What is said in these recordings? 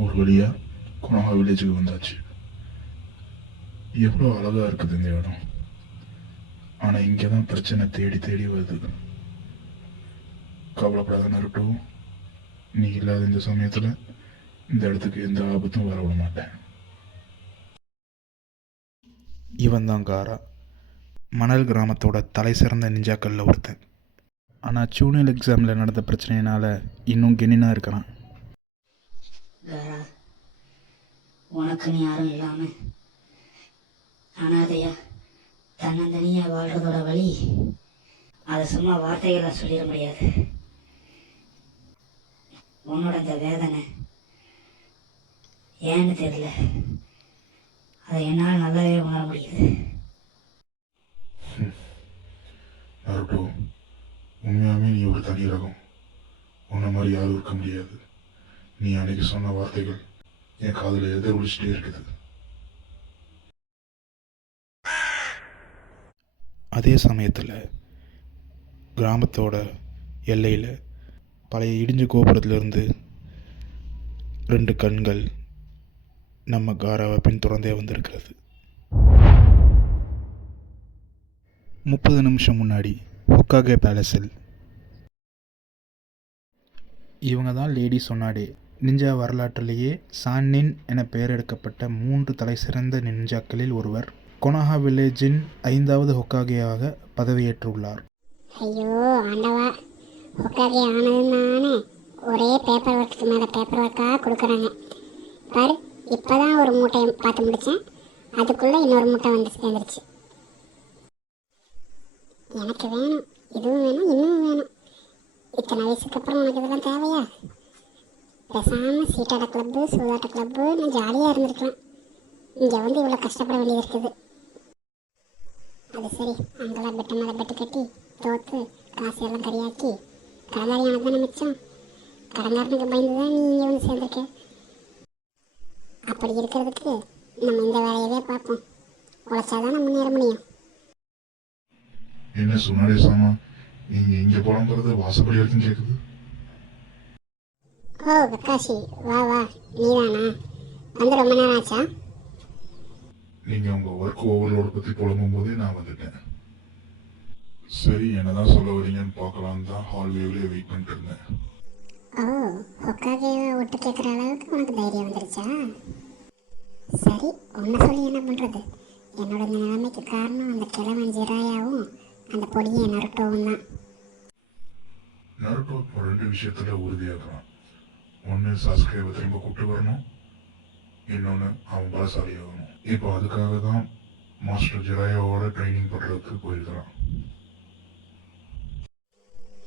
ஒரு வழியாக கொனஹா வில்லேஜுக்கு வந்தாச்சு. எவ்வளோ அழகாக இருக்குது இந்த இடம். ஆனால் இங்கே தான் பிரச்சனை தேடி தேடி வருது. கவலைப்படாத நருட்டோ, நீ இல்லாத இந்த சமயத்தில் இந்த இடத்துக்கு எந்த ஆபத்தும் வர விட மாட்டேன். இவன் தான் காரா, மணல் கிராமத்தோட தலை சிறந்த நிஞ்சாக்களில் ஒருத்தன். ஆனால் ஜூனியர் எக்ஸாமில் நடந்த பிரச்சனையினால் இன்னும் கெனினாக இருக்கிறான். உனக்குன்னு யாரும் இல்லாமல் அனாதையா தன்னந்தனியாக வாழ்கிறதோட வழி அதை சும்மா வார்த்தைகளை சொல்லிட முடியாது. உன்னோட இந்த வேதனை ஏன்னு தெரியல, அதை என்னால் நல்லாவே உணர முடியுது. நருட்டோ, உண்மையாமே நீ ஒரு தனி ரகம். உன்ன மாதிரி யாரும் இருக்க முடியாது. நீ அன்னைக்கு சொன்ன வார்த்தைகள் என் காதில் எதிரொலிச்சிட்டே இருக்குது. அதே சமயத்தில் கிராமத்தோட எல்லையில் பழைய இடிஞ்ச கோபுரத்திலிருந்து 2 கண்கள் நம்ம காராவை பின்தொடர்ந்தே வந்திருக்கிறது. 30 நிமிஷம் முன்னாடி ஹொக்காகே பேலஸில் இவங்க தான் லேடி சொன்னாடே. நிஞ்சா வரலாற்றிலேயே சான்னின் என பெயரெடுக்கப்பட்ட 3 தலை சிறந்த நிஞ்சாக்களில் ஒருவர் கொனஹா வில்லேஜின் 5வது ஹொக்காகேயாக பதவியேற்றுள்ளார். ஐயோ ஆண்டவா, ஹொக்காகே ஆனதுனானே ஒரே பேப்பர் ஒர்க்கு மேலே பேப்பர் ஒர்க்காக கொடுக்குறாங்க பாரு. இப்போ தான் ஒரு மூட்டையை பார்த்து முடித்தேன், அதுக்குள்ளே இன்னொரு மூட்டை வந்து சேர்ந்துருச்சு. எனக்கு வேணும், இதுவும் வேணும், இன்னும் வேணும். இத்தனை வயசுக்கு அப்புறம் உனக்கு இதெல்லாம் தேவையா? பேசாமல் சீட்டாட கிளப்பு, சூதாட்ட கிளப்பு நான் ஜாலியாக இருந்திருக்கலாம். இங்கே வந்து இவ்வளோ கஷ்டப்பட வேண்டியது இருக்குது. அது சரி, அங்கெல்லாம் பெட்டு மேலே பெட்டு கட்டி தோற்று காசு எல்லாம் கறியாக்கி கடங்காரியானது தானே மிச்சம். கடங்காரனுக்கு பயந்து தான் நீ இங்கே வந்து சேர்ந்துருக்க. அப்படி இருக்கிறதுக்கு நம்ம இந்த வேலையவே பார்ப்போம். உழைச்சாதான் முன்னேற முடியும். என்ன சொன்னாலே சாமா, நீங்கள் இங்கே புலம்புறது வாசப்படி வரைக்கும் கேட்குது. ஓ கக்காஷி, வா வா, நீதானா வந்து ரொம்ப நேரம் ஆச்சா? நீங்கள் உங்கள் ஒர்க் ஓவர்லோடு பற்றி புலம்பும் போதே நான் வந்துட்டேன். சரி, என்னதான் சொல்ல வரீங்கன்னு பார்க்கலான்னு தான் ஹால்வேவிலே வெயிட் பண்ணிட்டு இருந்தேன். ஓ, ஹொக்காகேவை ஒட்டு கேட்குற அளவுக்கு உனக்கு தைரியம் வந்துருச்சா? சரி, ஒன்று சொல்லி என்ன பண்ணுறது? என்னோட நிலைமைக்கு காரணம் அந்த கிழவன் ஜிராயாவும் அந்த பொடியை நருட்டோவும் தான். நருட்டோ இப்போ 2 விஷயத்தில் உறுதியாகிறான். ஒன்று சாஸ்கேவை திரும்ப கூப்பிட்டு வரணும், இன்னொன்று அவன் பலசாலியாகணும். இப்போ அதுக்காக தான் மாஸ்டர் ஜிராயாவோட ட்ரைனிங் பண்ணுறதுக்கு போயிருக்கிறான்.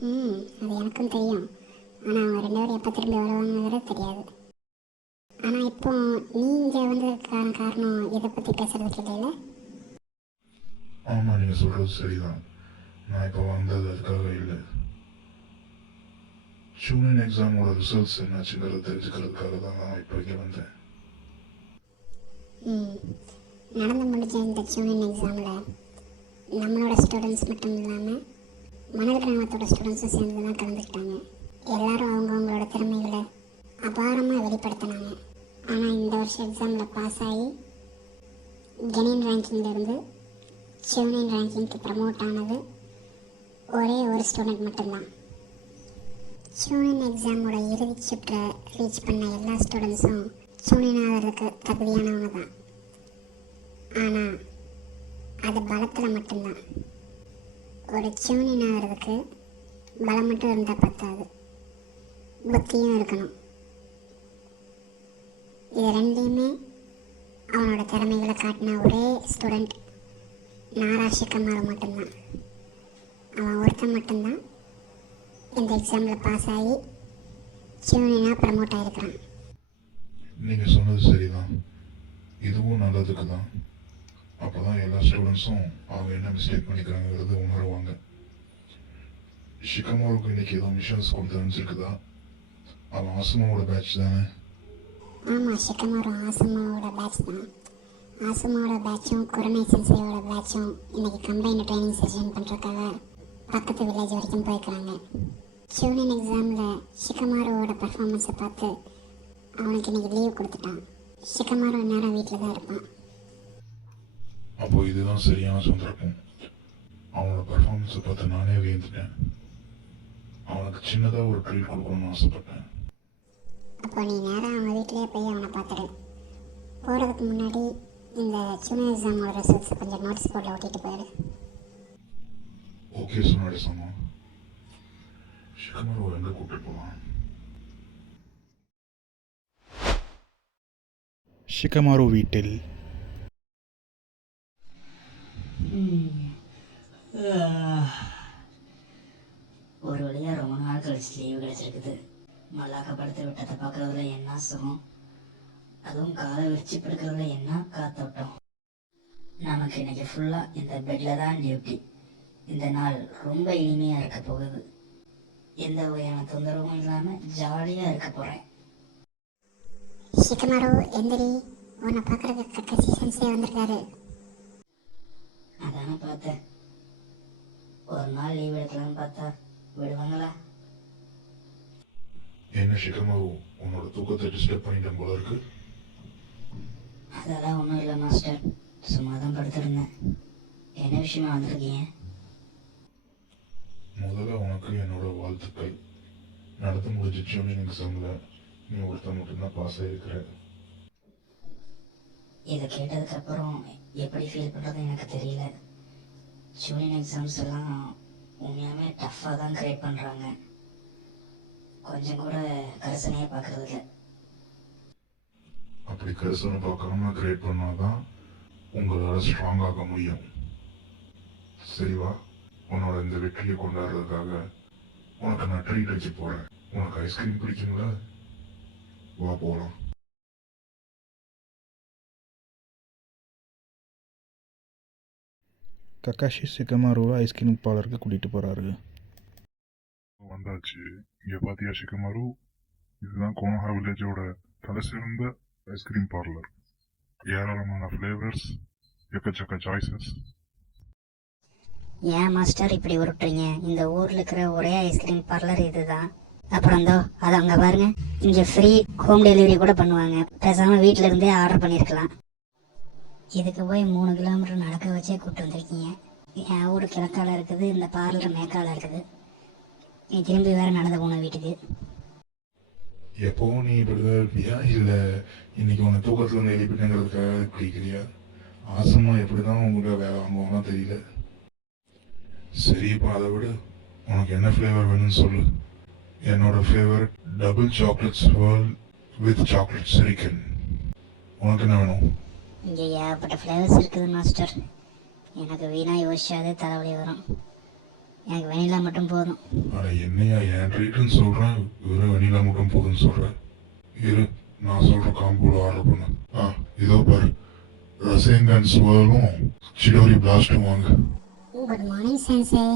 அது எனக்கும் தெரியும். ஆனால் அவங்க 2 பேரும் எப்போ திரும்பி வருவாங்கிறது தெரியாது. ஆனால் இப்போ நீ இங்கே வந்ததுக்கான காரணம் இதை பற்றி பேசுறதுக்கு இல்லைல்ல? ஆமாம், நீங்கள் சொல்கிறது சரிதான். நான் இப்போ வந்தது அதுக்காக இல்லை. ஜூனியர் எக்ஸாமோட ரிசல்ட்ஸ் என்னாச்சுங்கிறத தெரிஞ்சுக்கிறதுக்காக தான் நான் இப்போ இங்கே வந்தேன். நடந்து முடிஞ்ச இந்த ஜூனியர் எக்ஸாமில் நம்மளோட ஸ்டூடெண்ட்ஸ் மட்டும் இல்லாமல் மணல் கிராமத்தோட ஸ்டூடெண்ட்ஸும் சேர்ந்து தான் கலந்துக்கிட்டாங்க. எல்லாரும் அவங்கவுங்களோட திறமைகளை அபாரமாக வெளிப்படுத்தினாங்க. ஆனால் இந்த வருஷம் எக்ஸாமில் பாஸ் ஆகி கெனின் ரேங்கிங்லேருந்து ஜூனியர் ரேங்கிங்க்கு ப்ரமோட் ஆனது ஒரே ஒரு ஸ்டூடெண்ட் மட்டும்தான். ஜூனியர் எக்ஸாமோட இறுதி சுற்றை ரீச் பண்ண எல்லா ஸ்டூடெண்ட்ஸும் ஜூனியர் ஆகிறதுக்கு தகுதியானவங்க தான். ஆனால் அது பலத்தில் மட்டும்தான். ஒரு ஜூனியர் ஆகிறதுக்கு பலம் மட்டும் இருந்தால் பத்தாது, புத்தியும் இருக்கணும். இது ரெண்டையுமே அவனோட திறமைகளை காட்டின ஒரே ஸ்டூடெண்ட் நாராஷிகமாரு மட்டும்தான். அவன் ஒருத்தன் மட்டும்தான் இந்த எக்ஸாமில் பாஸ் ஆகி ஜூனியராக ப்ரமோட் ஆகிருக்கிறான். நீங்கள் சொன்னது சரிதான், இதுவும் நல்லதுக்கு தான். அப்போ தான் எல்லா ஸ்டூடெண்ட்ஸும் அவங்க என்ன மிஸ்டேக் பண்ணிக்கிறாங்கிறது உணருவாங்க. ஷிகமாருக்கு இன்னைக்கு ஏதோ மிஷன்ஸ் கொடுத்து அனுப்பிச்சிருக்குதா? அவன் ஆசுமாவோட பேட்ச் தானே? ஆமாம், ஷிகமாரு ஆசுமாவோட பேட்ச் தான். ஆசுமாவோட பேட்சும் குரணை சென்சையோட பேட்சும் இன்னைக்கு கம்பைன்டு ட்ரைனிங் செஷன் பண்ணுறதுக்காக பக்கத்து வில்லேஜ் வரைக்கும் போய்க்கிறாங்க. ஜூனியர் எக்ஸாமில் ஷிகமாருவோட பர்ஃபார்மன்ஸை பார்த்து அவனுக்கு இன்னைக்கு லீவ் கொடுத்துட்டான். சிக்கமாரும் நேரம் வீட்டில் தான் இருப்பான். அப்போ இதுதான் சரியான சந்தர்ப்பம். அவனோட பெர்ஃபார்மன்ஸை பார்த்து நானே வியந்துட்டேன். அவனுக்கு சின்னதாக ஒரு ட்ரீட் கொடுக்கணும்னு ஆசைப்பட்டேன். அப்போ நீ நேராக அவங்க வீட்டிலேயே போய் அவனை பார்த்துடு. போகிறதுக்கு முன்னாடி இந்த ஜூனியர் எக்ஸாமோட ரிசல்ட்ஸை கொஞ்சம் நோட்டீஸ் போர்டில் ஒட்டிட்டு போயிடு. ஓகே சொன்னாடி சமா. ஷிகமாரு எங்கே கூப்பிட்டு போகலாம்? ஷிகமாரு வீட்டில். ஒரு வழியாக ரொம்ப நாள் கழிச்சு லீவு கிடச்சிருக்குது. மல்லாக்க படுத்து விட்டதை பார்க்குறதுல என்ன சுகம், அதுவும் காலை விரிச்சு படுக்கிறதுல என்ன காத்தோட்டம். நமக்கு இன்னைக்கு ஃபுல்லாக இந்த பெட்டில் தான் டியூட்டி. இந்த நாள் ரொம்ப இனிமையாக இருக்க போகுது. எந்த வகையான தொந்தரவும் இல்லாமல் ஜாலியாக இருக்க போகிறேன். சிக்கமாரு எந்திரி, உன்னை பார்க்குறதுக்கு கக்கசி சென்சே வந்திருக்காரு. அதானே பார்த்தேன். ஒரு நாள் லீவ் எடுக்கலான்னு பார்த்தா விடுவாங்களா? என்ன ஷிகமாரு, உன்னோட தூக்கத்தை டிஸ்டர்ப் பண்ணிட்டேன் போல இருக்கு. அதெல்லாம் ஒன்றும் இல்லை மாஸ்டர், சும்மா தான் படுத்துருந்தேன். என்ன விஷயமா வந்திருக்கீங்க? முதல்ல உனக்கு என்னோட வாழ்த்துக்கள். நடந்து முடிஞ்ச ஜூனியர் எக்ஸாமில் நீ ஒருத்தன் மட்டும்தான் பாஸ் ஆகிருக்கிற. இதை கேட்டதுக்கப்புறம் எப்படி ஃபீல் பண்ணுறது எனக்கு தெரியல. ஜூனியர் எக்ஸாம்ஸ் எல்லாம் உண்மையாகவே டஃப்பாக தான் கிரியேட் பண்ணுறாங்க. கொஞ்சம் கூட கரிசனையாக பார்க்குறது இல்லை. அப்படி கரிசனை பார்க்காம கிரியேட் பண்ணாதான் உங்களால் ஸ்ட்ராங் ஆக முடியும். சரிவா, உன்னோட இந்த வெற்றியை கொண்டாடுறதுக்காக உனக்கு நான் ட்ரீட் வச்சு போகிறேன். உனக்கு ஐஸ்கிரீம் பிடிக்குங்களா? வா போகலாம். கக்காஷி ஷிகமாருவை ஐஸ்கிரீம் பார்லருக்கு கூட்டிகிட்டு போகிறாரு. வந்தாச்சு. இங்கே பார்த்தியா ஷிகமாரு, இதுதான் கோனஹா வில்லேஜோட தலை சிறந்த ஐஸ்கிரீம் பார்லர். ஏராளமான ஃப்ளேவர்ஸ், எக்கச்சக்க சாய்ஸஸ். ஏன் மாஸ்டர் இப்படி உருட்டுறீங்க? இந்த ஊரில் இருக்கிற ஒரே ஐஸ்கிரீம் பார்லர் இதுதான். அப்புறம் தோ அது அங்கே பாருங்க, இங்கே ஃப்ரீ ஹோம் டெலிவரி கூட பண்ணுவாங்க. பேசாமல் வீட்டில் இருந்தே ஆர்டர் பண்ணியிருக்கலாம். இதுக்கு போய் 3 கிலோமீட்டர் நடக்க வச்சே கூப்பிட்டு வந்திருக்கீங்க. என் ஊர் கிழக்கால இருக்குது, இந்த பார்லர் மேற்கால இருக்குது. நீ திரும்பி வேற நடந்து போன வீட்டுக்கு. எப்போவும் நீ இப்படிதான் இருப்பியா, இல்லை இன்னைக்கு உன்னை தூக்கத்துல இருந்து எழுப்பிட்டேங்கிறதுக்காக பிடிக்கிறியா? ஆசமா எப்படிதான் உங்களுக்கு வேலை வாங்குவாங்கன்னா தெரியல. சரிப்பா, அதை விட உனக்கு என்ன ஃப்ளேவர் வேணும்னு சொல்லு. என்னோட flavour double chocolate swirl with chocolate சிரிக்கன். உனக்கு என்ன வேணும்? இங்கே ஏகப்பட்ட ஃப்ளேவர்ஸ் இருக்குது மாஸ்டர். எனக்கு வீணாக யோசிச்சாதே தலைவலி வரும். எனக்கு வெனிலா மட்டும் போதும். ஆனால் என்னையா என் ட்ரீட்டுன்னு சொல்கிறேன், வெறும் வெனிலா மட்டும் போதுன்னு சொல்கிறேன். இரு, நான் சொல்கிற காம்போவில் ஆர்டர் பண்ணு. இதோ பாரு, ரசேங்கன் ஸ்வர்லும் சிடோரி பிளாஸ்ட்டும் வாங்க. Good morning sensei.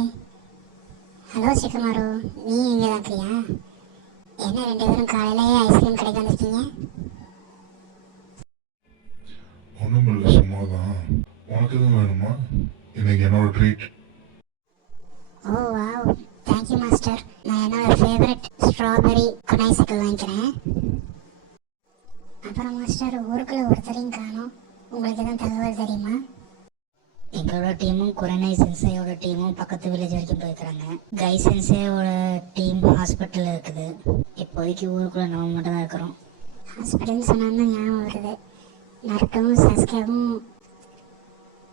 ஹலோ சிக்கமாரு, நீ எங்கே தான் இருக்கிறியா? என்ன 2 பேரும் காலையிலேயே ஐஸ்கிரீம் கடைக்கு வந்திருக்கீங்க? ஒன்றும் இல்லை, சும்மா தான். உனக்கு எதுவும் வேணுமா? இன்னைக்கு என்னோட ட்ரீட். ஓ வாவ், தேங்க்யூ மாஸ்டர். நான் என்னோட ஃபேவரட் ஸ்ட்ராபெரி குனைசிக்கல் வாங்கிக்கிறேன். அப்புறம் மாஸ்டர், ஊருக்குள்ள ஒருத்தரையும் காணோம். உங்களுக்கு எதுவும் தகவல் தெரியுமா? எங்களோட டீமும் குரனை சென்சையோட டீமும் பக்கத்து வில்லேஜ் வரைக்கும் போயிருக்கிறாங்க. கை சென்சையோட டீம் ஹாஸ்பிட்டலில் இருக்குது. இப்போதைக்கு ஊருக்குள்ளே நம்ம மட்டும் தான் இருக்கிறோம். ஹாஸ்பிட்டல்னு சொன்னாலும் ஞாபகம் வருது. நருட்டவும் சஸ்கேவும்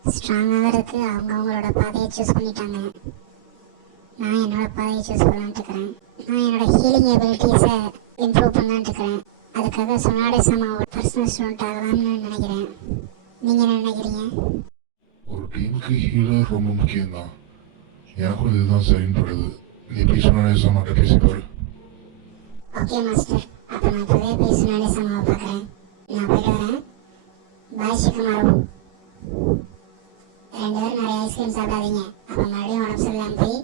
ஸ்ட்ராங்காக இருக்கு. அவங்களோட பாதையை சூஸ் பண்ணிட்டாங்க. நான் என்னோட பாதையை சூஸ் பண்ணலான்ட்டு இருக்கிறேன். நான் என்னோட ஹீலிங் எபிலிட்டிஸை இம்ப்ரூவ் பண்ணலான்ட்டு இருக்கிறேன். அதுக்காக சொன்னாடே சமாவோட பர்சனல் ஸ்டூடெண்ட் ஆகலாம்னு நினைக்கிறேன். நீங்கள் என்ன நினைக்கிறீங்க? ஒரு டீமுக்கு ஹீலர் ரொம்ப முக்கியம்தான். எனக்கும் இதுதான் சரின்னு படுது. நீ போய் சொன்னாலே சமாட்ட பேசிப்பாரு. ஓகே மாஸ்டர், அப்போ நான் இப்போவே போய் சொன்னாடே சமாவை பார்க்குறேன். நான் போயிட்டு வரேன். பாய் சிக்கமாரு. 2 பேரும் நிறைய ஐஸ்கிரீம் சாப்பிடாதீங்க. அப்போ மறுபடியும் உடம்பு சரியில்லாமல் போய்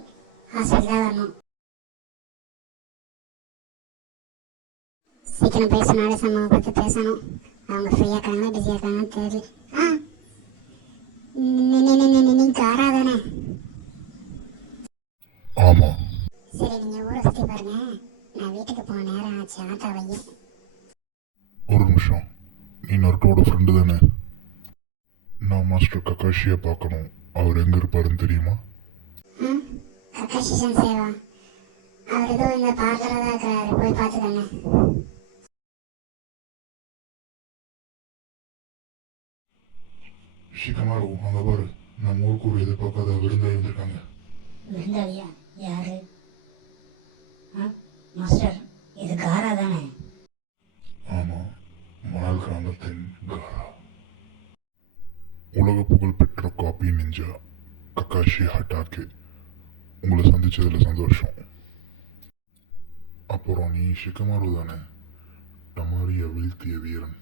ஹாஸ்பிட்டல் தான் வரணும். சீக்கிரம் போய் சொன்னாடே சமாவை பற்றி பேசணும். அவங்க ஃப்ரீயாக இருக்காங்களா பிஸியாக இருக்காங்கன்னு தெரியல. நீ காரா தானே? ஆமா. சரி, நீங்கள் ஊரை சுற்றி பாருங்க. நான் வீட்டுக்கு போன நேரம் ஆச்சு. ஆட்டா வையும். நிமிஷம். நீ நருட்டோட ஃப்ரெண்டு தானே? நான் மாஸ்டர் கக்காஷியை பார்க்கணும். அவர் எங்கே இருப்பாருன்னு தெரியுமா? ம் கக்காஷி சென்சேவா? அவர் ஏதோ இந்த பார்க்கறதா இருக்கிறாரு, போய் பார்த்துக்கோங்க. ஷிகமாரு, அங்கே பாரு, நம்ம ஊருக்கு ஒரு எதிர்பார்க்காத விருந்தாளி வந்திருக்காங்க. விருந்தாளியா? யாரு? மாஸ்டர், இது காரா தானே? ஆமாம், மணல் கிராமத்தின் காரா. உலக புகழ் பெற்ற காப்பி நிஞ்சா கக்காஷி ஹட்டாக்கே. உங்களை சந்திச்சதில் சந்தோஷம். அப்புறம் நீ ஷிகமாரு தானே, டமாரியை வீழ்த்திய வீரன்?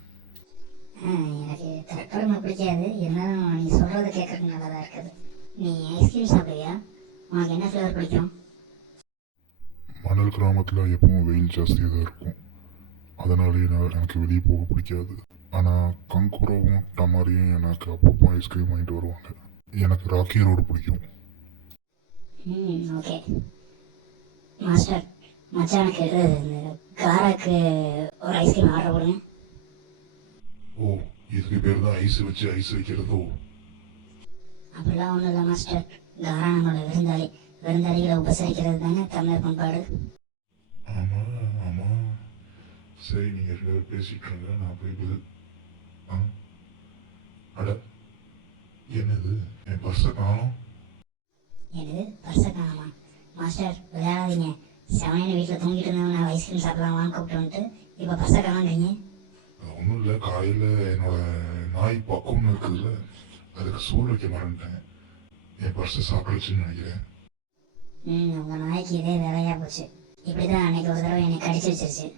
எனக்கு தற்பெருமை பிடிக்காது, இருந்தாலும் நீ சொல்கிறத கேட்கறதுக்கு நல்லா தான் இருக்குது. நீ ஐஸ்கிரீம் சாப்பிடுவியா? உனக்கு என்ன ஃப்ளேவர் பிடிக்கும்? மணல் கிராமத்தில் எப்பவும் வெயில் ஜாஸ்தியாக தான் இருக்கும். அதனாலேயே எனக்கு வெளியே போக பிடிக்காது. ஆனால் கங்குரோவும் டமாரியும் எனக்கு அப்பப்போ ஐஸ்கிரீம் வாங்கிட்டு வருவாங்க. எனக்கு ராக்கி ரோடு பிடிக்கும். ஓகே மாஸ்டர், மச்சானுக்கு இந்த காராக்கு ஒரு ஐஸ்கிரீம் ஆர்டர் போடுங்க. ஓ, இதுக்கு பேர் தான் ஐஸ் வச்சு ஐஸ் வைக்கிறதோ? அப்படிலாம் ஒன்றும் இல்லை மாஸ்டர். காரா நம்மளோட விருந்தாளி. விருந்தாளிகளை உபசரிக்கிறது தானே தமிழர் பண்பாடு. ஆமாம் ஆமாம், சரி, நீங்கள் 2 பேர் பேசிட்டு இருங்க, நான் போய் பதில். அட, என்னது, என் பர்ஸை காணோம். என்னது, பர்ஸை காணாமா? மாஸ்டர் விளையாடாதீங்க. செவனேன்னு வீட்டில் தூங்கிட்டு இருந்தவங்க நான் ஐஸ்கிரீம் சாப்பிடலாம் வாங்க கூப்பிட்டு வந்துட்டு இப்போ பர்ஸை காணான்றீங்க. ஒன்றும் இல்லை, காலையில் என்னோட நாய் பக்குவம்னு இருக்குதுல்ல, அதுக்கு சூடு வைக்க மறந்துட்டேன். என் பர்ஸை சாப்பிடுச்சுன்னு நினைக்கிறேன். உங்கள் நாய்க்கு இதே வேலையாக போச்சு. இப்படி தான் அன்னைக்கு ஒரு தடவை என்னை கடிச்சு வச்சிருச்சு.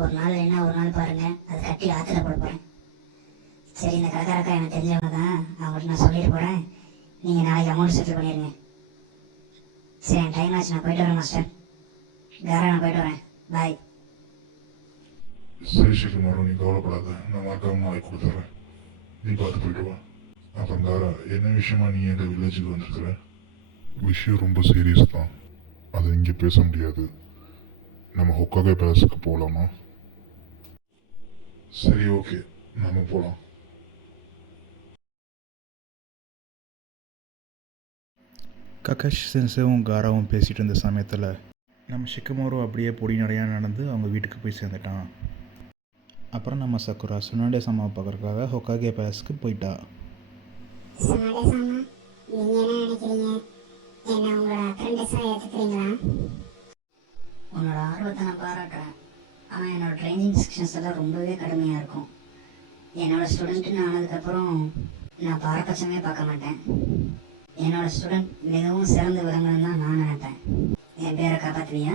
ஒரு நாள் என்ன ஒரு நாள் பாருங்கள், அதை கட்டி ஆற்றுல போட போகிறேன். சரி, இந்த கடைக்காரக்கா எனக்கு தெரிஞ்சவங்க தான், அவங்கள்ட்ட நான் சொல்லிட்டு போகிறேன். நீங்கள் நாளைக்கு அமௌண்ட் செட்டில் பண்ணிடுங்க. சரி, என் டைம் ஆச்சு, நான் போயிட்டு வரேன் மாஸ்டர். காரா, நான் போயிட்டு வரேன். பாய். சரி ஷிகமாரு, நீ கவலைப்படாத, நான் மறக்காம நாளைக்கு கொடுத்துட்றேன். நீ பார்த்து போயிட்டு வா. அப்புறம் காரா, என்ன விஷயமா நீ எங்கள் வில்லேஜுக்கு வந்திருக்கிற? விஷயம் ரொம்ப சீரியஸ் தான், அது இங்கே பேச முடியாது. நம்ம ஹொக்காகே பேலஸுக்கு போகலாமா? சரி, ஓகே, நம்ம போகலாம். கக்காஷி சென்சேவும் காராவும் பேசிகிட்டு இருந்த சமயத்தில் நம்ம ஷிகமாரு அப்படியே பொடி நடையாக நடந்து அவங்க வீட்டுக்கு போய் சேர்ந்துட்டான். அப்புறம் நம்ம சக்குரா சுனாடே சமாவை பார்க்குறதுக்காக ஹொக்காகே பேலஸ்க்கு போயிட்டா. சுனாடே சாமா, நீங்கள் என்ன நினைக்கிறீங்க? என்ன உங்களோட அப்ரெண்டிஸாக ஏற்றுக்கிறீங்களா? உன்னோட ஆர்வத்தை நான் பாராட்டுறேன். ஆனால் என்னோட ட்ரைனிங் செக்ஷன்ஸ் எல்லாம் ரொம்பவே கடுமையாக இருக்கும். என்னோடய ஸ்டூடெண்ட்டுன்னு ஆனதுக்கப்புறம் நான் பாரபட்சமே பார்க்க மாட்டேன். என்னோடய ஸ்டூடெண்ட் மிகவும் சிறந்து விளங்கணும்னு தான் நான் நினைப்பேன். என் பேரை காப்பாற்றுவியா?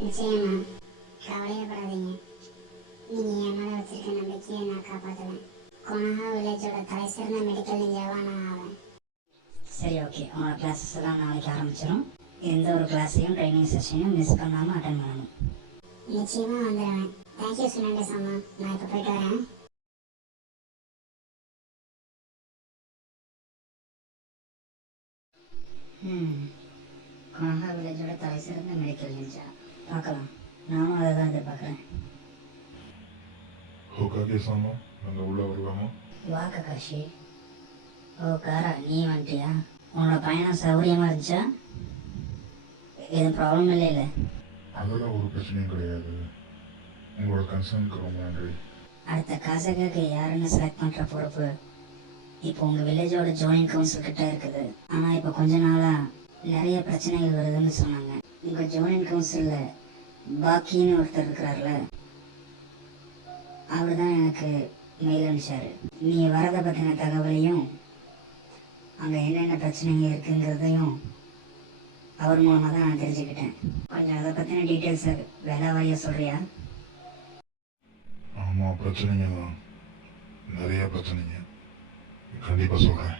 நிச்சயமா, கவலையப்படாதீங்க. நீங்கள் என் மேலே வச்சிருக்க நம்பிக்கையை நான் காப்பாற்றுவேன். கொனஹா வில்லேஜோட தலை சிறந்த மெடிக்கல் நிஞ்சாவாக நான் ஆவேன். சரி, ஓகே. உன்னோட கிளாஸஸ் எல்லாம் நாளைக்கு ஆரம்பிச்சிடும். எந்த ஒரு கிளாஸையும் ட்ரைனிங் செஷனையும் மிஸ் பண்ணாமல் அட்டன் பண்ணணும். நிச்சயமாக வந்துடுவேன். தேங்க்யூ சுனாடே சாமா, நான் இப்போ போயிட்டு வரேன். கொனஹா வில்லேஜோட தலை சிறந்த மெடிக்கல் நிஞ்சா பார்க்கலாம். நானும் அதை தான் எதிர்பார்க்குறேன். ஹொக்காகே சாமா, நாங்கள் உள்ளே வரலாமா? வா கக்காஷி. ஓ காரா, நீ வந்துட்டியா? உன்னோட பயணம் சௌகரியமாக இருந்துச்சா? எதுவும் ப்ராப்ளம் இல்லை? அதெல்லாம் ஒரு பிரச்சனையும் கிடையாது. உங்களோட கன்சர்னுக்கு ரொம்ப நன்றி. அடுத்த காசகாக்கு யாருன்னு செலக்ட் பண்ணுற பொறுப்பு இப்போ உங்கள் வில்லேஜோட ஜாயின்ட் கவுன்சில் கிட்ட இருக்குது. ஆனால் இப்போ கொஞ்ச நாளாக நிறைய பிரச்சனைகள் வருதுன்னு சொன்னாங்க. உங்கள் ஜாயின்ட் கவுன்சிலில் பாக்கின்னு ஒருத்தர் இருக்கிறார்ல, அவர் தான் எனக்கு மெயில் அனுப்பிச்சாரு. நீ வரதை பற்றின தகவலையும் அங்கே என்னென்ன பிரச்சனைங்க இருக்குங்கிறதையும் அவர் மூலமாக தான் நான் தெரிஞ்சுக்கிட்டேன். கொஞ்சம் அதை பற்றின டீட்டெயில்ஸை வேலை வாரியாக சொல்கிறியா? ஆமாம், பிரச்சனைங்க தான், நிறைய பிரச்சனைங்க. கண்டிப்பாக சொல்கிறேன்.